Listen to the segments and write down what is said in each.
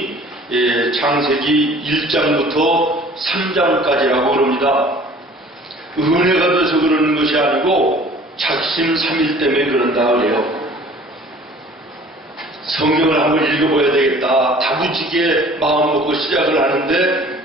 내용이 창세기 1장부터 3장까지라고 그럽니다. 은혜가 돼서 그러는 것이 아니고 작심삼일 때문에 그런다 그래요. 성경을 한번 읽어봐야 되겠다. 다부지게 마음 먹고 시작을 하는데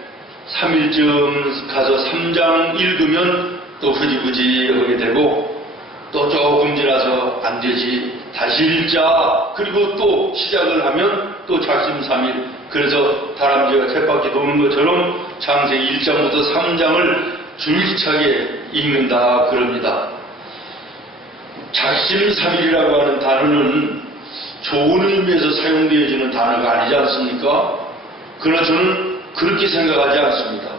3일쯤 가서 3장 읽으면 또 흐지부지하게 되고 또 조금 지나서 안 되지. 다시 읽자. 그리고 또 시작을 하면 또 작심삼일. 그래서 다람쥐가 쳇바퀴 도는 것처럼 창세기 1장부터 3장을 줄기차게 읽는다 그럽니다. 작심삼일이라고 하는 단어는 좋은 의미에서 사용되어지는 단어가 아니지 않습니까? 그러나 저는 그렇게 생각하지 않습니다.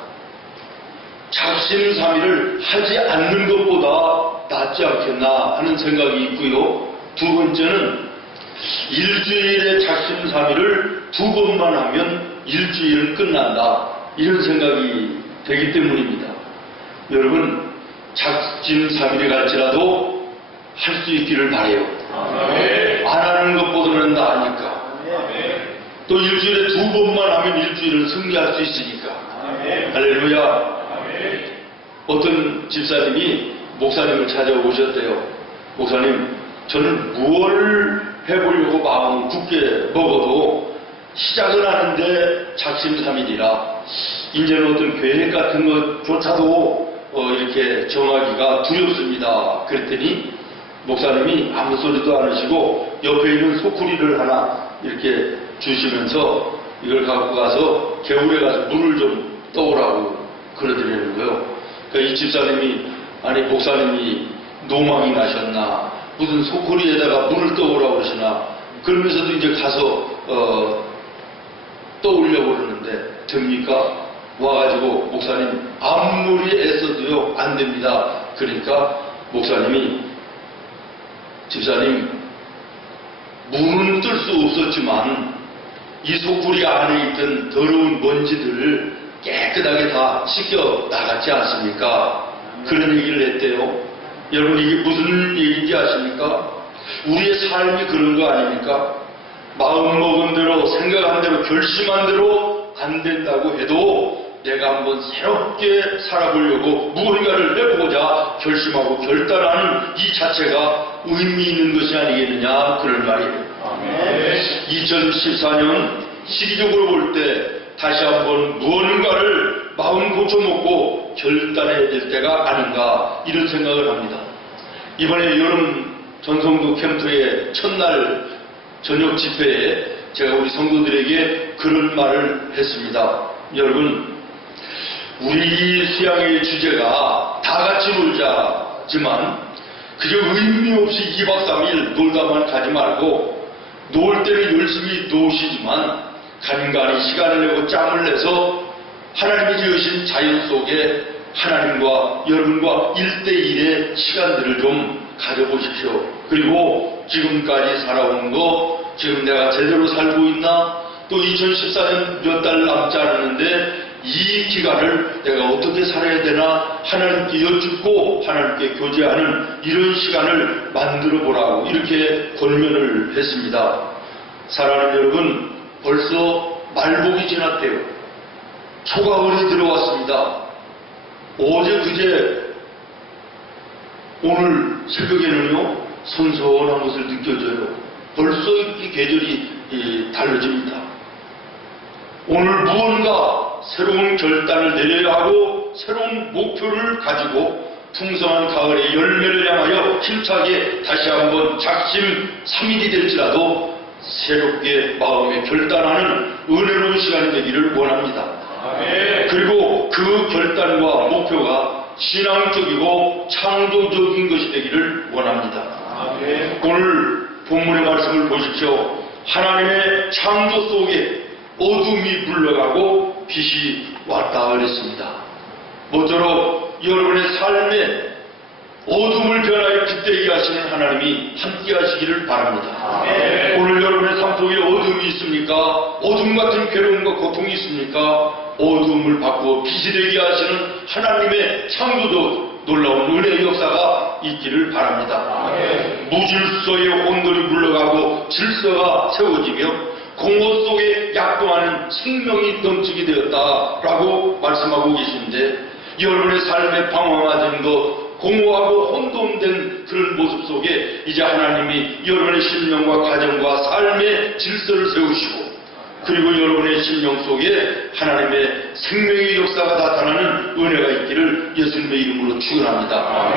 작심삼일을 하지 않는 것보다 낫지 않겠나 하는 생각이 있고요. 두 번째는 일주일에 작심삼일을 2번만 하면 일주일은 끝난다. 이런 생각이 되기 때문입니다. 여러분, 작심삼일이 갈지라도 할 수 있기를 바라요. 안 하는 것보다는 나으니까. 또 일주일에 2번만 하면 일주일은 승리할 수 있으니까. 할렐루야. 어떤 집사님이 목사님을 찾아오셨대요. 목사님, 저는 무엇을 해보려고 마음을 굳게 먹어도 시작을 하는데 작심삼일이라 이제는 어떤 계획 같은 것조차도 이렇게 정하기가 두렵습니다. 그랬더니 목사님이 아무 소리도 안 하시고 옆에 있는 소쿠리를 하나 이렇게 주시면서 이걸 갖고 가서 개울에 가서 물을 좀 떠오라고 그러더라는 거예요. 그러니까 이 집사님이 아니 목사님이 노망이 나셨나 무슨 소쿠리에다가 물을 떠오라고 그러시나 그러면서도 이제 가서 떠오려고 그러는데 됩니까? 와가지고 목사님 아무리 애써도요 안 됩니다. 그러니까 목사님이 집사님 문은 뜰 수 없었지만 이 소쿠리 안에 있던 더러운 먼지들을 깨끗하게 다 씻겨 나갔지 않습니까? 그런 얘기를 했대요. 여러분 이게 무슨 얘기인지 아십니까? 우리의 삶이 그런 거 아닙니까? 마음 먹은 대로 생각한 대로 결심한 대로 안 된다고 해도 내가 한번 새롭게 살아보려고 무언가를 해보고자 결심하고 결단하는 이 자체가 의미 있는 것이 아니겠느냐 그런 말이에요. 2014년 시기적으로 볼 때 다시 한번 무언가를 마음 고쳐먹고 결단해야 될 때가 아닌가 이런 생각을 합니다. 이번에 여름 전성도 캠프의 첫날 저녁 집회에 제가 우리 성도들에게 그런 말을 했습니다. 여러분 우리 수양의 주제가 다 같이 놀자지만 그저 의미 없이 2박 3일 놀다만 가지 말고 놀 때는 열심히 노시지만 간간히 시간을 내고 짬을 내서 하나님이 지으신 자연 속에 하나님과 여러분과 1대1의 시간들을 좀 가져보십시오. 그리고 지금까지 살아온 거 지금 내가 제대로 살고 있나 또 2014년 몇 달 남지 않았는데 이 기간을 내가 어떻게 살아야 되나 하나님께 여쭙고 하나님께 교제하는 이런 시간을 만들어 보라고 이렇게 권면을 했습니다. 사랑하는 여러분 벌써 말복이 지났대요. 초가을이 들어왔습니다. 어제 그제 오늘 새벽에는요 선선한 것을 느껴져요. 벌써 이 계절이 달라집니다. 오늘 무언가 새로운 결단을 내려야 하고 새로운 목표를 가지고 풍성한 가을의 열매를 향하여 힘차게 다시 한번 작심삼일이 될지라도 새롭게 마음에 결단하는 은혜로운 시간이 되기를 원합니다. 그리고 그 결단과 목표가 신앙적이고 창조적인 것이 되기를 원합니다. 오늘 본문의 말씀을 보십시오. 하나님의 창조 속에 어둠이 물러가고 빛이 왔다 그랬습니다. 모쪼록 여러분의 삶에 어둠을 변하여 빛되게 하시는 하나님이 함께 하시기를 바랍니다. 오늘 여러분의 삶 속에 어둠이 있습니까? 어둠 같은 괴로움과 고통이 있습니까? 어둠을 바꾸어 빛이 되게 하시는 하나님의 창조적 놀라운 은혜의 역사가 있기를 바랍니다. 무질서의 혼돈이 물러가고 질서가 세워지며 공허 속에 약동하는 거룩한 생명이 넘치게 되었다라고 말씀하고 계시는데, 여러분의 삶에 방황하던 것, 공허하고 혼돈된 그런 모습 속에 이제 하나님이 여러분의 심령과 가정과 삶의 질서를 세우시고, 그리고 여러분의 심령 속에 하나님의 생명의 역사가 나타나는 은혜가 있기를 예수님의 이름으로 축원합니다.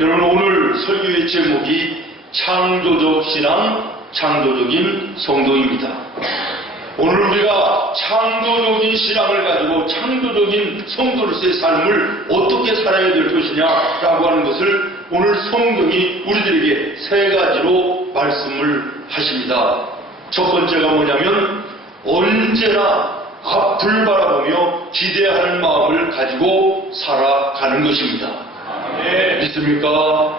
여러분, 오늘 설교의 제목이 창조적 신앙, 창조적인 성도입니다. 오늘 우리가 창조적인 신앙을 가지고 창조적인 성도로서의 삶을 어떻게 살아야 될 것이냐라고 하는 것을 오늘 성경이 우리들에게 세 가지로 말씀을 하십니다. 첫 번째가 뭐냐면 언제나 앞을 바라보며 기대하는 마음을 가지고 살아가는 것입니다. 믿습니까?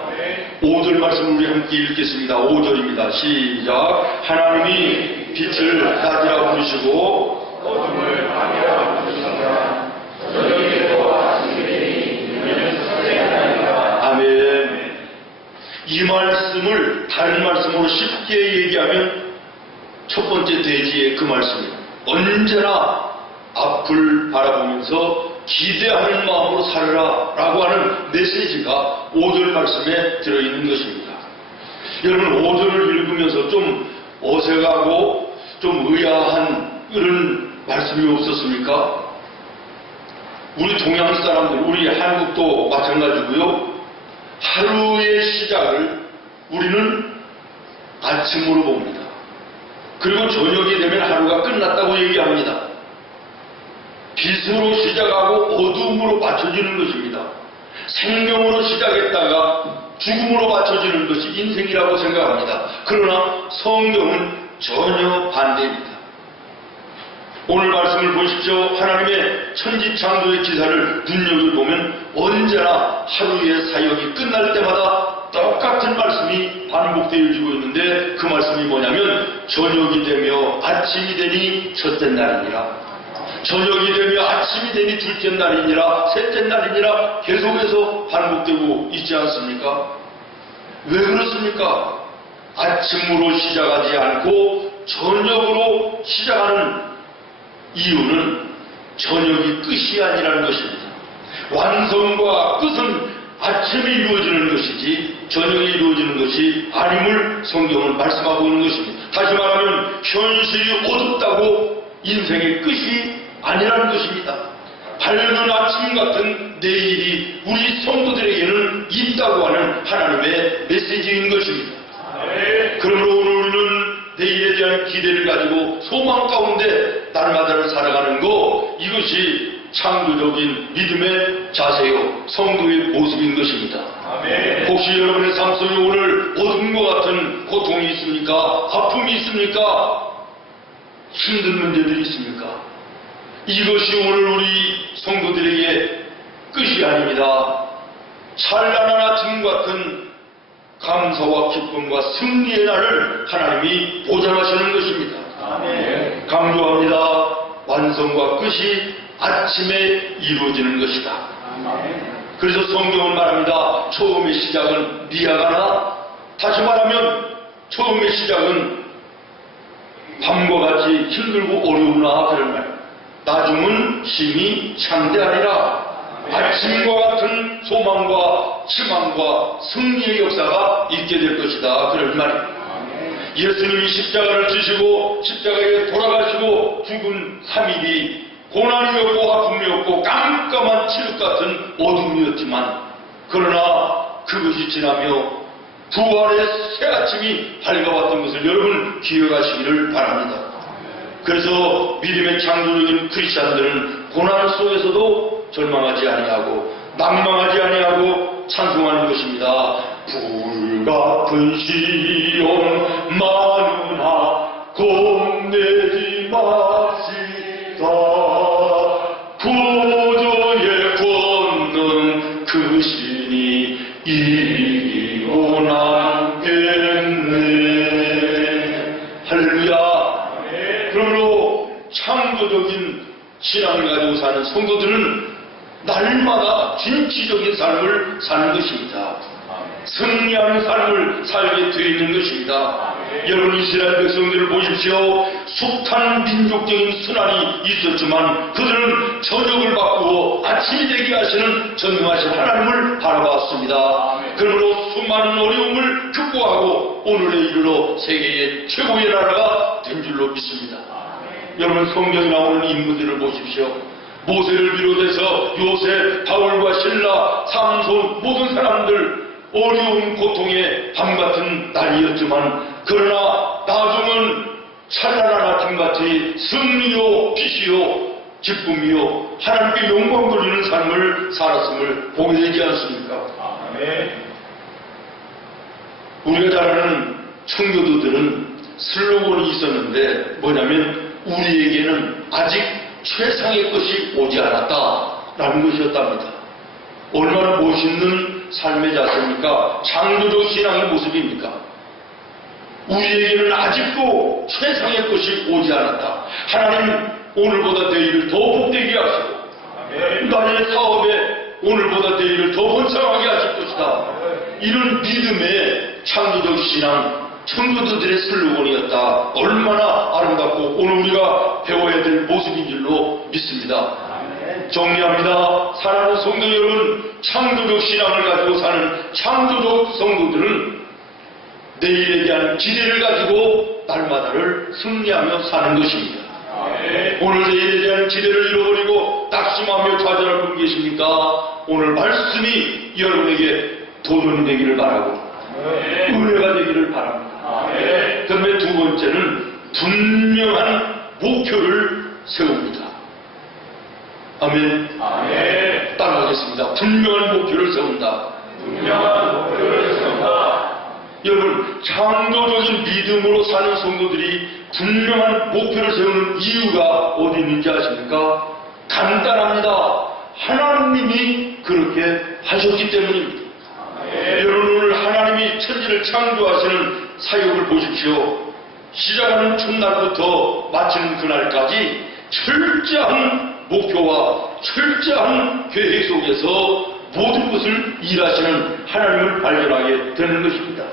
5절 말씀을 우리 함께 읽겠습니다. 5절입니다. 시작. 하나님이 빛을 낮이라 부르시고 어둠을 밤이라 부르시니라. 저녁이고 아침이 되니 눈을 선택하리라. 아멘. 이 말씀을 다른 말씀으로 쉽게 얘기하면 첫 번째 대지의 그 말씀입니다. 언제나 앞을 바라보면서 기대하는 마음으로 살아라 라고 하는 메시지가 5절 말씀에 들어있는 것입니다. 여러분, 5절을 읽으면서 좀 어색하고 좀 의아한 그런 말씀이 없었습니까? 우리 동양 사람들, 우리 한국도 마찬가지고요. 하루의 시작을 우리는 아침으로 봅니다. 그리고 저녁이 되면 하루가 끝났다고 얘기합니다. 빛으로 시작하고 어둠으로 맞춰지는 것입니다. 생명으로 시작했다가 죽음으로 맞춰지는 것이 인생이라고 생각합니다. 그러나 성경은 전혀 반대입니다. 오늘 말씀을 보십시오. 하나님의 천지창조의 기사를 눈여겨보면 언제나 하루의 사역이 끝날 때마다 똑같은 말씀이 반복되어지고 있는데, 그 말씀이 뭐냐면 저녁이 되며 아침이 되니 첫째 날이니라. 저녁이 되며 아침이 되니 둘째 날이니라, 셋째 날이니라 계속해서 반복되고 있지 않습니까? 왜 그렇습니까? 아침으로 시작하지 않고 저녁으로 시작하는 이유는 저녁이 끝이 아니라는 것입니다. 완성과 끝은 아침에 이루어지는 것이지 저녁에 이루어지는 것이 아님을 성경은 말씀하고 있는 것입니다. 다시 말하면 현실이 어둡다고 인생의 끝이 아니라는 것입니다. 밝은 아침 같은 내일이 우리 성도들에게는 있다고 하는 하나님의 메시지인 것입니다. 그러므로 오늘 우리는 내일에 대한 기대를 가지고 소망 가운데 날마다를 살아가는 것, 이것이 창조적인 믿음의 자세요, 성도의 모습인 것입니다. 혹시 여러분의 삶 속에 오늘 어둠과 같은 고통이 있습니까? 아픔이 있습니까? 힘든 문제들이 있습니까? 이것이 오늘 우리 성도들에게 끝이 아닙니다. 찬란한 아침 같은 감사와 기쁨과 승리의 날을 하나님이 보장하시는 것입니다. 강조합니다. 완성과 끝이 아침에 이루어지는 것이다. 그래서 성경은 말합니다. 처음의 시작은 미약하나, 다시 말하면 처음의 시작은 밤과 같이 힘들고 어려우나 그런 말, 나중은 힘이 창대하리라. 아침과 같은 소망과 희망과 승리의 역사가 있게 될 것이다, 그런 말입니다. 예수님이 십자가를 지시고 십자가에 돌아가시고 죽은 3일이 고난이었고 아픔이었고 깜깜한 칠흑 같은 어둠이었지만, 그러나 그것이 지나며 부활의 새 아침이 밝아왔던 것을 여러분 기억하시기를 바랍니다. 그래서 믿음의 창조적인 크리스찬들은 고난 속에서도 절망하지 아니하고 낭망하지 아니하고 찬송하는 것입니다. 불같은 시험 마누나 겁내지 맙시다. 구주의 권능 그 신이 이기고 남겠네. 할렐루야. 그러므로 창조적인 신앙을 가지고 사는 성도들은 날마다 진취적인 삶을 사는 것입니다. 승리하는 삶을 살게 되어 있는 것입니다. 여러분 이스라엘 백성들을 보십시오. 숱한 민족적인 순환이 있었지만 그들은 저녁을 바꾸어 아침이 되게 하시는 전능하신 하나님을 바라봤습니다. 그러므로 수많은 어려움을 극복하고 오늘에 이르러 세계의 최고의 나라가 된 줄로 믿습니다. 여러분 성경에 나오는 인물들을 보십시오. 모세를 비롯해서 요셉, 바울과 신라, 삼손 모든 사람들 어려운 고통의 밤같은 날이었지만 그러나 나중은 찬란한 아침같이 승리요 빛이요 기쁨이요 하나님께 영광 돌리는 삶을 살았음을 보게 되지 않습니까? 우리가 잘 아는 청교도들은 슬로건이 있었는데 뭐냐면 우리에게는 아직 최상의 것이 오지 않았다라는 것이었답니다. 얼마나 멋있는 삶의 자세입니까? 창조적 신앙의 모습입니까? 우리에게는 아직도 최상의 것이 오지 않았다. 하나님 오늘보다 내일을 더 복되게 하시고 나의 사업에 오늘보다 내일을 더 번창하게 하실 것이다. 이런 믿음의 창조적 신앙 청교도들의 슬로건이었다. 얼마나 아름답고 오늘 우리가 배워야 될 모습인 줄로 믿습니다. 정리합니다. 사랑하는 성도 여러분, 창조적 신앙을 가지고 사는 창조적 성도들은 내일에 대한 기대를 가지고 날마다를 승리하며 사는 것입니다. 오늘 내일에 대한 기대를 잃어버리고 낙심하며 좌절할 분 계십니까? 오늘 말씀이 여러분에게 도전이 되기를 바라고 은혜가 되기를 바랍니다. 그다음에 두 번째는 분명한 목표를 세웁니다. 아멘. 따라하겠습니다. 분명한 목표를 세운다. 여러분 창조적인 믿음으로 사는 성도들이 분명한 목표를 세우는 이유가 어디 있는지 아십니까? 간단합니다. 하나님이 그렇게 하셨기 때문입니다. 여러분 오늘 하나님이 천지를 창조하시는 사역을 보십시오. 시작하는 첫날부터 마치는 그날까지 철저한 목표와 철저한 계획 속에서 모든 것을 일하시는 하나님을 발견하게 되는 것입니다.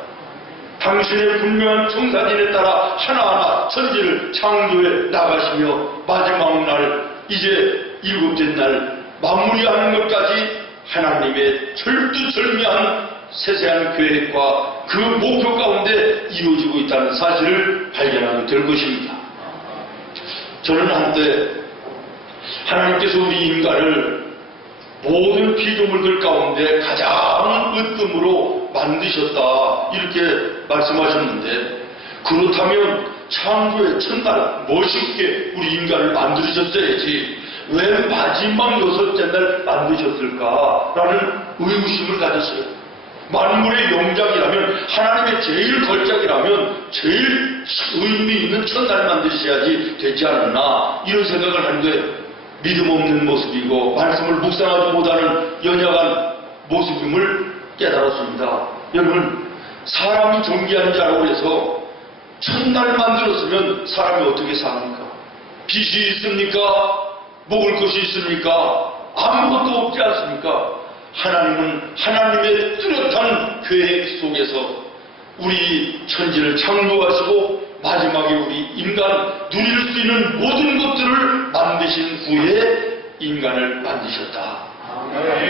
당신의 분명한 청사진에 따라 하나하나 천지를 창조해 나가시며 마지막 날 이제 일곱째 날 마무리하는 것까지 하나님의 철두철미한 세세한 계획과 그 목표 가운데 이루어지고 있다는 사실을 발견하게 될 것입니다. 저는 한때 하나님께서 우리 인간을 모든 피조물들 가운데 가장 으뜸으로 만드셨다 이렇게 말씀하셨는데 그렇다면 창조의 첫날 멋있게 우리 인간을 만드셨어야지 왜 마지막 여섯째 날 만드셨을까라는 의구심을 가졌어요. 만물의 영장이라면 하나님의 제일 걸작이라면 제일 의미 있는 첫날 만드셔야지 되지 않았나 이런 생각을 하는 거예요. 믿음 없는 모습이고 말씀을 묵상하지 못하는 연약한 모습임을 깨달았습니다. 여러분 사람이 존귀한 자라고 해서 첫날 만들었으면 사람이 어떻게 삽니까? 빚이 있습니까? 먹을 것이 있습니까? 아무것도 없지 않습니까? 하나님은 하나님의 뚜렷한 계획 속에서 우리 천지를 창조하시고 마지막에 우리 인간 누릴 수 있는 모든 것들을 만드신 후에 인간을 만드셨다.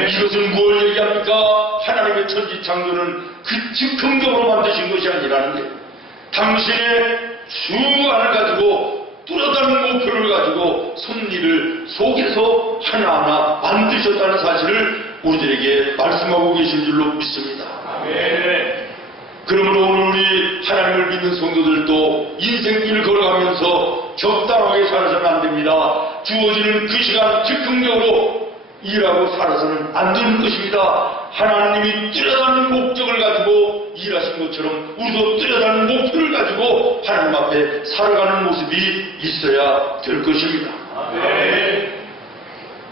이것은 무엇을 얘기합니까? 하나님의 천지 창조는 그 즉흥적으로 만드신 것이 아니라는 게 당신의 주안을 가지고 뚜렷한 목표를 가지고 섭리를 속에서 하나하나 만드셨다는 사실을 우리들에게 말씀하고 계신 줄로 믿습니다. 그러므로 오늘 우리 하나님을 믿는 성도들도 인생길을 걸어가면서 적당하게 살아서는 안 됩니다. 주어지는 그 시간 즉흥적으로 일하고 살아서는 안 되는 것입니다. 하나님이 뚜렷한 목적을 가지고 일하신 것처럼 우리도 뚜렷한 목표를 가지고 하나님 앞에 살아가는 모습이 있어야 될 것입니다.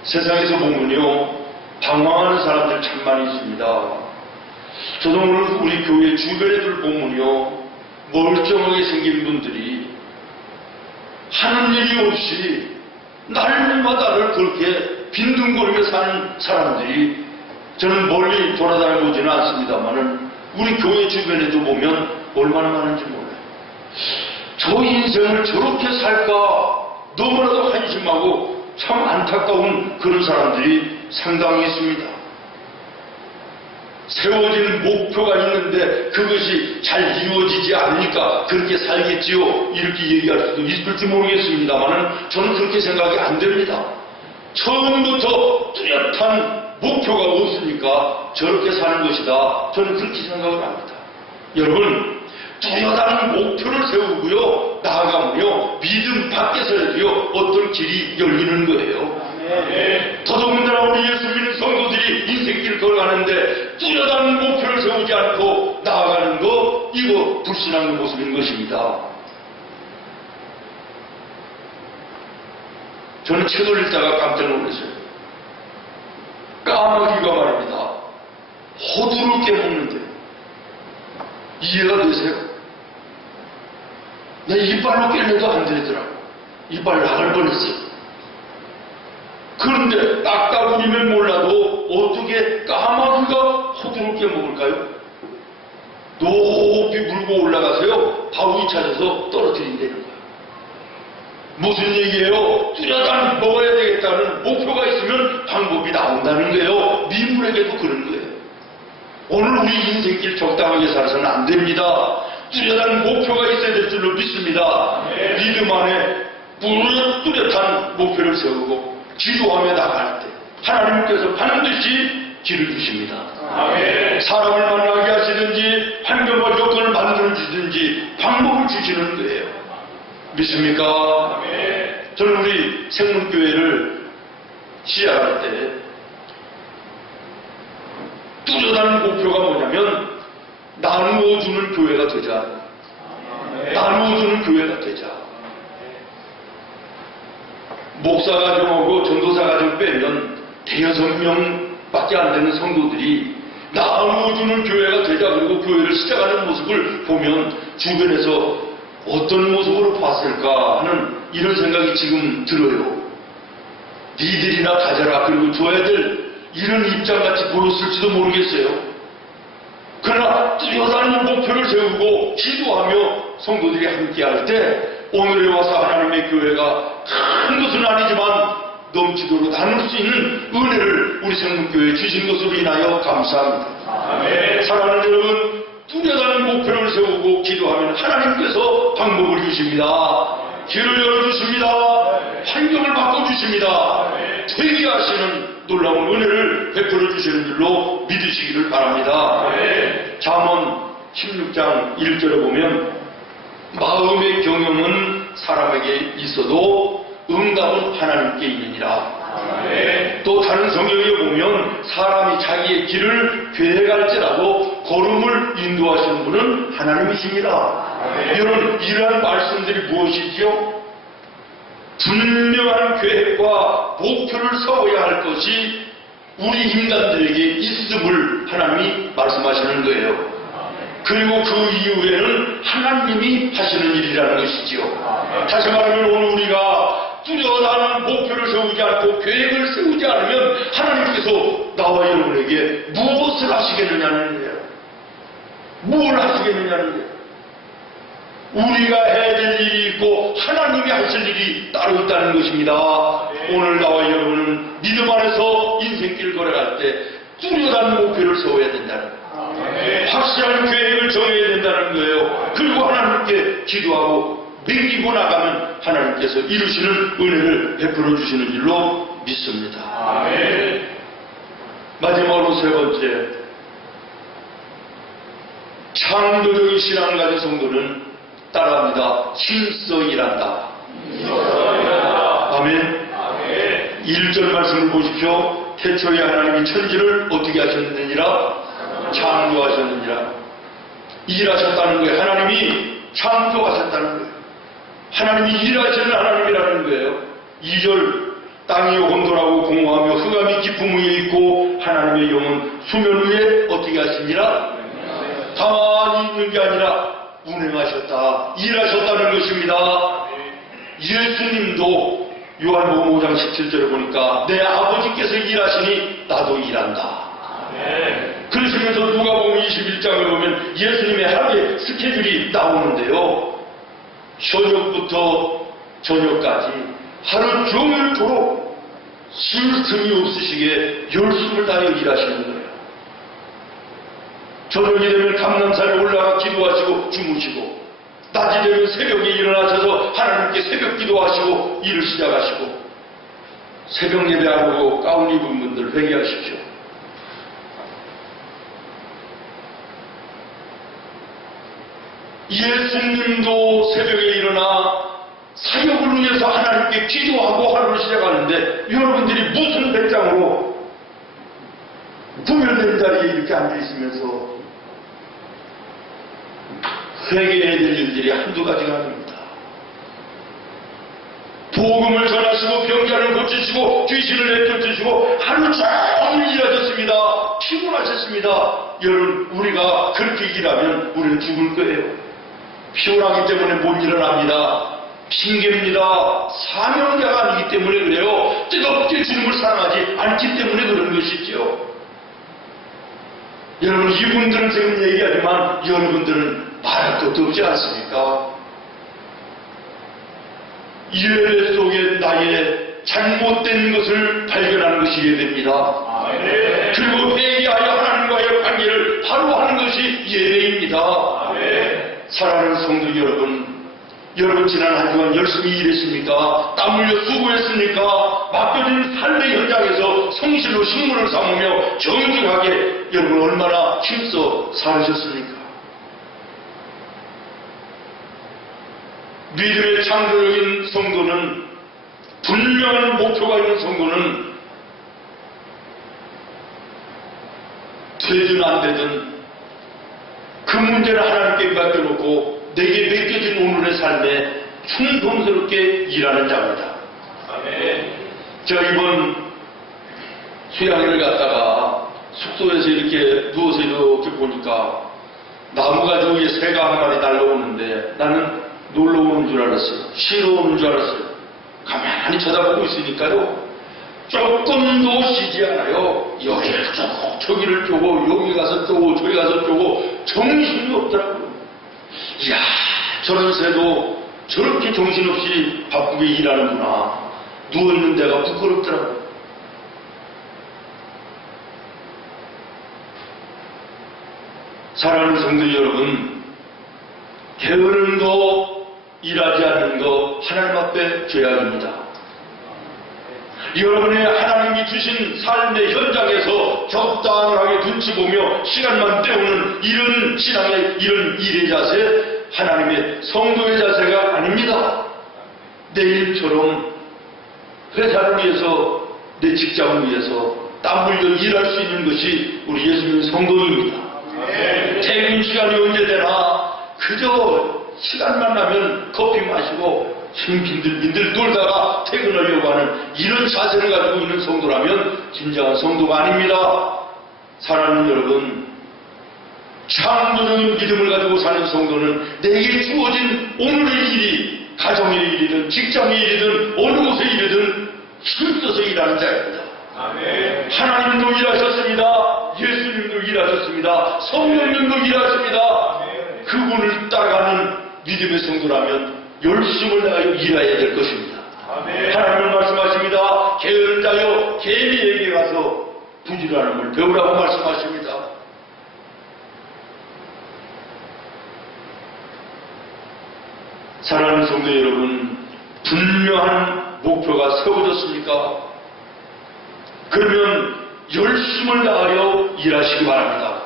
세상에서 보면요 방황하는 사람들 참 많이 있습니다. 저도 오늘 우리 교회 주변애들 보면요 멀쩡하게 생긴 분들이 하는 일이 없이 날마다를 그렇게 빈둥거리며 사는 사람들이 저는 멀리 돌아다녀보지는 않습니다만은 우리 교회 주변에도 보면 얼마나 많은지 몰라요. 저 인생을 저렇게 살까 너무나도 한심하고 참 안타까운 그런 사람들이 상당히 있습니다. 세워진 목표가 있는데 그것이 잘 이루어지지 않으니까 그렇게 살겠지요, 이렇게 얘기할 수도 있을지 모르겠습니다만 저는 그렇게 생각이 안 됩니다. 처음부터 뚜렷한 목표가 없으니까 저렇게 사는 것이다, 저는 그렇게 생각을 합니다. 여러분, 뚜렷한 목표를 세우고요, 나아가면요, 믿음 밖에서라도요, 어떤 길이 열리는 거예요. 더더군다나 우리 예수 믿는 성도들이 인생길 걸어가는데 뚜렷한 목표를 세우지 않고 나아가는 거, 이거 불신앙의 모습인 것입니다. 저는 책을 읽다가 깜짝 놀랐어요. 까마귀가 말입니다, 호두를 깨먹는데 이해가 되세요? 내 이빨로 깰래도 안 되더라고. 이빨 나갈 뻔했어요. 그런데 딱따구리면 몰라도 어떻게 까마귀가 호두를 깨먹을까요? 높이 물고 올라가서요, 바위 찾아서 떨어뜨린다는 거예요. 무슨 얘기예요? 뚜렷한 먹어야 되겠다는 목표가 있으면 방법이 나온다는 거예요. 미물에게도 그런 거예요. 오늘 우리 인생길 적당하게 살아서는 안 됩니다. 뚜렷한 목표가 있어야 될 줄로 믿습니다. 믿음 안에 뚜렷한 목표를 세우고 기도하며 나갈 때 하나님께서 반드시 길을 주십니다. 사람을 만나게 하시든지 환경과 조건을 만들어주든지 방법을 주시는 거예요. 믿습니까? 저는 우리 생문교회를 시작할 때 뚜렷한 목표가 뭐냐면 나누어주는 교회가 되자. 나누어주는 교회가 되자. 목사가 좀 오고 전도사가 좀 빼면 대여섯 명밖에 안 되는 성도들이 나누어주는 교회가 되자. 그리고 교회를 시작하는 모습을 보면 주변에서 어떤 모습으로 봤을까 하는 이런 생각이 지금 들어요. 니들이나 가져라, 그리고 줘야 될 이런 입장같이 보였을지도 모르겠어요. 그러나 뚜렷한 목표를 세우고 기도하며 성도들이 함께할 때 오늘에 와서 하나님의 교회가 큰 것은 아니지만 넘치도록 나눌 수 있는 은혜를 우리 생문교회에 주신 것으로 인하여 감사합니다. 사랑하는 여러분, 뚜렷한 목표를 세우고 기도하면 하나님께서 방법을 주십니다. 길을 열어주십니다. 환경을 바꿔주십니다. 되게 하시는 놀라운 은혜를 베풀어 주시는 줄로 믿으시기를 바랍니다. 잠언 16장 1절에 보면 마음의 경영은 사람에게 있어도 응답은 하나님께 있느니라. 또 다른 성경에 보면 사람이 자기의 길을 계획할지라도 걸음을 인도하시는 분은 하나님이십니다. 여러분, 이러한 말씀들이 무엇이지요? 분명한 계획과 목표를 세워야 할 것이 우리 인간들에게 있음을 하나님이 말씀하시는 거예요. 그리고 그 이후에는 하나님이 하시는 일이라는 것이지요. 다시 말하면 오늘 우리가 뚜렷한 목표를 세우지 않고 계획을 세우지 않으면 하나님께서 나와 여러분에게 무엇을 하시겠느냐는 거예요. 뭘 하시겠느냐는 거예요. 우리가 해야 될 일이 있고 하나님이 하실 일이 따로 있다는 것입니다. 오늘 나와 여러분은 믿음 안에서 인생길 걸어갈 때 뚜렷한 목표를 세워야 된다는 거예요. 확실한 계획을 정해야 된다는 거예요. 그리고 하나님께 기도하고 맡기고 나가면 하나님께서 이루시는 은혜를 베풀어 주시는 줄로 믿습니다. 마지막으로 세 번째, 창조적인 신앙을 가진 성도는 따라합니다. 힘써 일한다. 아멘. 1절 말씀을 보십시오. 태초에 하나님이 천지를 어떻게 하셨느니라? 창조하셨느니라. 일하셨다는 거예요. 하나님이 창조하셨다는 거예요. 하나님이 일하시는 하나님이라는 거예요. 2절, 땅이 혼돈하고 공허하며 흑암이 깊음 위에 있고 하나님의 영은 수면 위에 어떻게 하시니라? 가만히 있는 게 아니라 운행하셨다. 일하셨다는 것입니다. 예수님도 요한복음 5장 17절에 보니까 내 아버지께서 일하시니 나도 일한다. 그러시면서 누가복음 21장을 보면 예수님의 하루의 스케줄이 나오는데요. 저녁부터 저녁까지 하루 종일토록 쉴 틈이 없으시게 열심을 다해 일하시는 거예요. 저녁이 되면 감람산에 올라가 기도하시고 주무시고, 낮이 되면 새벽에 일어나셔서 하나님께 새벽 기도하시고 일을 시작하시고, 새벽 예배하고 가운 입은 분들 회개하십시오. 예수님도 새벽에 일어나 사역을 위해서 하나님께 기도하고 하루를 시작하는데, 여러분들이 무슨 배짱으로 구별된 자리에 이렇게 앉아있으면서 회개해야 될 일들이 한두 가지가 아닙니다. 복음을 전하시고 병자를 고치시고 귀신을 내쫓으시고 하루 종일 일하셨습니다. 피곤하셨습니다. 여러분, 우리가 그렇게 일하면 우리는 죽을 거예요. 피곤하기 때문에 못 일어납니다. 핑계입니다. 사명자가 아니기 때문에 그래요. 뜨겁게 주님을 사랑하지 않기 때문에 그런 것이죠. 여러분, 이분들은 지금 얘기하지만 여러분들은 말할 것도 없지 않습니까? 예배 속에 나의 잘못된 것을 발견하는 것이 예배입니다. 그리고 회개하여 하나님과의 관계를 바로 하는 것이 예배입니다. 사랑하는 성도 여러분, 여러분 지난 한 주간 열심히 일했습니까? 땀 흘려 수고했습니까? 맡겨진 삶의 현장에서 성실로 식물을 삼으며 정직하게 여러분 얼마나 힘써 살으셨습니까? 믿음의 창조적인 성도는, 분명한 목표가 있는 성도는 되든 안 되든 그 문제를 하나님께 맡겨놓고 내게 맡겨진 오늘의 삶에 충성스럽게 일하는 자입니다. 제가 이번 수양회를 갔다가 숙소에서 이렇게 누워서 이렇게 보니까 나무가지 위에 새가 한 마리 날라오는데 나는 놀러 오는 줄 알았어요. 쉬러 오는 줄 알았어요. 가만히 쳐다보고 있으니까요, 조금도 쉬지 않아요. 여기를 쪼고 저기를 쪼고 여기 가서 쪼고 저기 가서 쪼고 정신이 없더라고요. 이야, 저런 새도 저렇게 정신없이 바쁘게 일하는구나. 누워있는 데가 부끄럽더라고요. 사랑하는 성도 여러분, 게으른 거, 일하지 않는 거 하나님 앞에 죄악입니다. 여러분의 하나님이 주신 삶의 현장에서 적당하게 눈치 보며 시간만 때우는 이런 신앙의 이런 일의 자세, 하나님의 성도의 자세가 아닙니다. 내일처럼 회사를 위해서, 내 직장을 위해서 땀 흘려 일할 수 있는 것이 우리 예수님 성도입니다. 퇴근 시간이 언제 되나 그저 시간만 나면 커피 마시고 힘 빈들빈들 돌다가 퇴근하려고 하는 이런 자세를 가지고 있는 성도라면 진정한 성도가 아닙니다. 사랑하는 여러분, 창조적인 믿음을 가지고 사는 성도는 내게 주어진 오늘의 일이 가정의 일이든 직장의 일이든 어느 곳의 일이든 힘써서 일하는 자입니다. 하나님도 일하셨습니다. 예수님도 일하셨습니다. 성령님도 일하십니다. 그분을 따라가는 믿음의 성도라면 열심을 다하여 일해야 될 것입니다. 하나님은 말씀하십니다. 게으른 자여 개미에게 가서 부지런함을 배우라고 말씀하십니다. 사랑하는 성도 여러분, 분명한 목표가 세워졌습니까? 그러면 열심을 다하여 일하시기 바랍니다.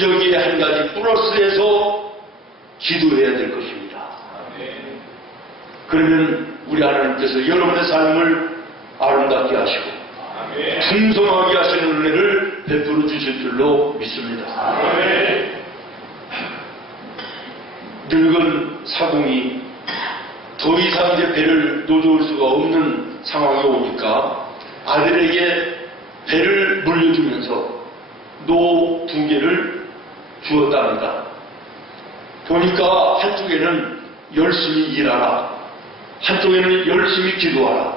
여기에 한 가지 플러스해서 기도해야 될 것입니다. 그러면 우리 하나님께서 여러분의 삶을 아름답게 하시고 풍성하게 하시는 은혜를 베풀어 주실 줄로 믿습니다. 늙은 사공이 더 이상 이제 배를 노져올 수가 없는 상황이 오니까 아들에게 배를 물려주면서 노 2개를 주었답니다. 보니까 한쪽에는 열심히 일하라, 한쪽에는 열심히 기도하라,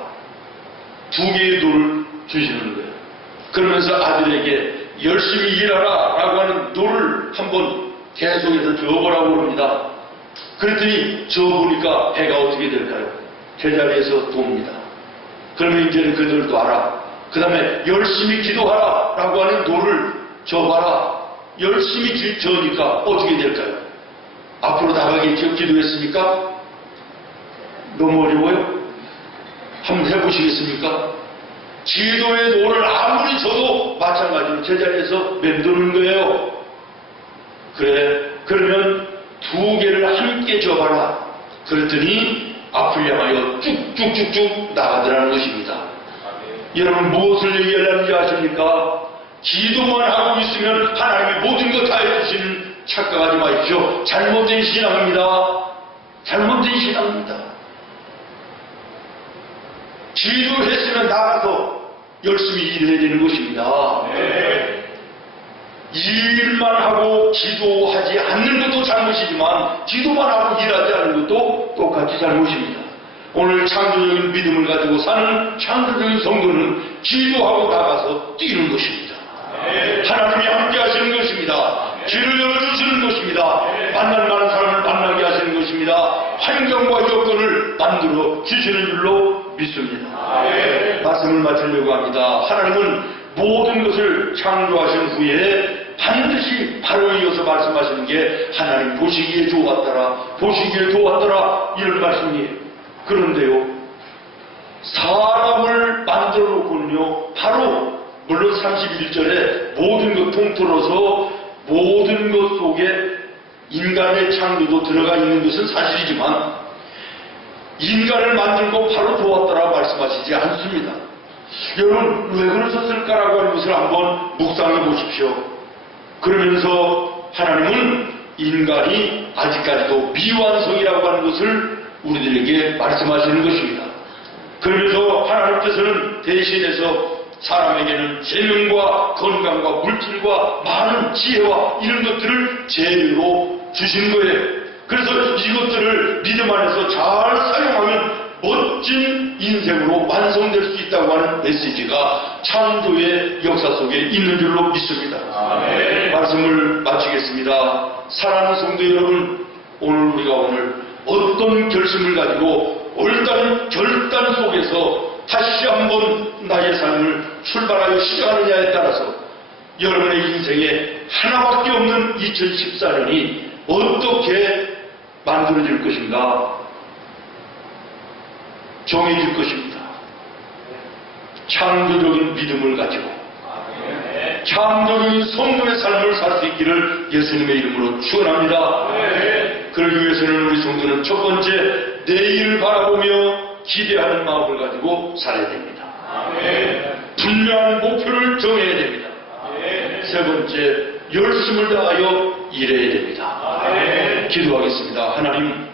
2개의 노를 주시는 거예요. 그러면서 아들에게 열심히 일하라 라고 하는 노를 한번 계속해서 줘보라고 합니다. 그랬더니 저 보니까 배가 어떻게 될까요? 제자리에서 돕니다. 그러면 이제는 그들도 알아. 그 다음에 열심히 기도하라 라고 하는 돌을 저봐라. 열심히 저으니까 어떻게 될까요? 앞으로 나가겠죠? 기도했습니까? 너무 어려워요? 한번 해보시겠습니까? 기도의 돌을 아무리 저도 마찬가지로 제자리에서 맴도는 거예요. 그래, 그러면 두 개를 함께 접어라. 그랬더니 앞을 향하여 쭉쭉쭉쭉 나가더라는 것입니다. 여러분 무엇을 얘기하려는지 아십니까? 기도만 하고 있으면 하나님이 모든 것 다 해주시는 착각하지 마십시오. 잘못된 신앙입니다. 잘못된 신앙입니다. 기도했으면 나가서 열심히 일해야 되는 것입니다. 일만 하고 기도하지 않는 것도 잘못이지만 기도만 하고 일하지 않는 것도 똑같이 잘못입니다. 오늘 창조적인 믿음을 가지고 사는 창조적인 성도는 기도하고 나가서 뛰는 것입니다. 하나님이 함께 하시는 것입니다. 길을 열어주시는 것입니다. 만날 만한 사람을 만나게 하시는 것입니다. 환경과 여건을 만들어 주시는 줄로 믿습니다. 말씀을 마치려고 합니다. 하나님은 모든 것을 창조하신 후에 반드시 바로 이어서 말씀하시는 게 하나님 보시기에 좋았더라, 보시기에 좋았더라 이런 말씀이에요. 그런데요, 사람을 만들어 놓고는요, 바로 물론 31절에 모든 것 통틀어서 모든 것 속에 인간의 창조도 들어가 있는 것은 사실이지만 인간을 만들고 바로 좋았더라 말씀하시지 않습니다. 여러분 왜 그러셨을까라고 하는 것을 한번 묵상해 보십시오. 그러면서 하나님은 인간이 아직까지도 미완성이라고 하는 것을 우리들에게 말씀하시는 것입니다. 그러면서 하나님께서는 대신해서 사람에게는 생명과 건강과 물질과 많은 지혜와 이런 것들을 재료로 주신 거예요. 그래서 이것들을 믿음 안에서 잘 사용하면 멋진 인생으로 완성될 수 있다고 하는 메시지가 창조의 역사 속에 있는 줄로 믿습니다. 아멘. 말씀을 마치겠습니다. 사랑하는 성도 여러분, 우리가 오늘 어떤 결심을 가지고 올바른 결단 속에서 다시 한번 나의 삶을 출발하여 시작하느냐에 따라서 여러분의 인생에 하나밖에 없는 2014년이 어떻게 만들어질 것인가 정해질 것입니다. 창조적인 믿음을 가지고 창조적인 성도의 삶을 살 수 있기를 예수님의 이름으로 축원합니다. 그러기 위해서는 우리 성도는 첫 번째 내일을 바라보며 기대하는 마음을 가지고 살아야 됩니다. 분명한 목표를 정해야 됩니다. 세 번째 열심을 다하여 일해야 됩니다. 기도하겠습니다. 하나님,